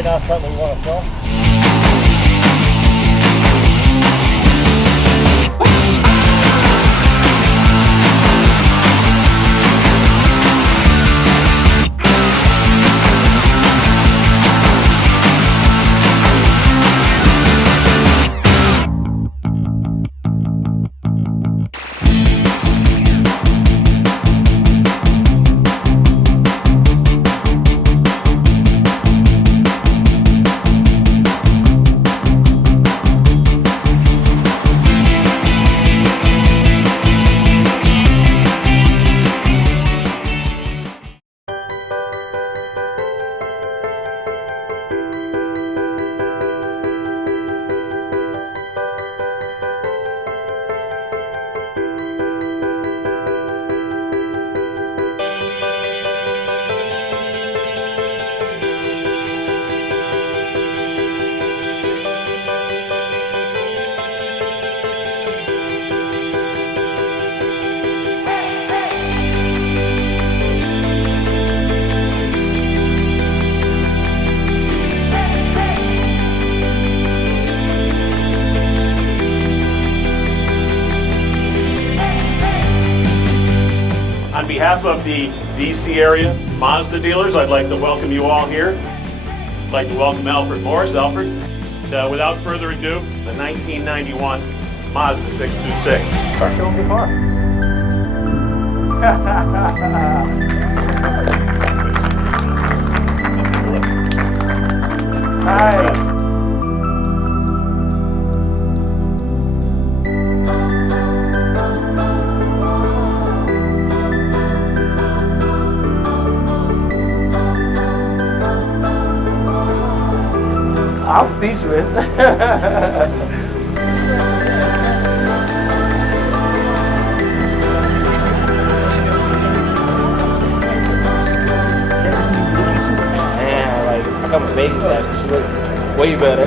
inventory, not something we want to sell. On behalf of the DC area Mazda dealers, I'd like to welcome you all here. I'd like to welcome Alfred Morris. Alfred, without further ado, the 1991 Mazda 626. Start showing your car. Hi. I'm speechless. Man, like, I got my baby back. She looks way better.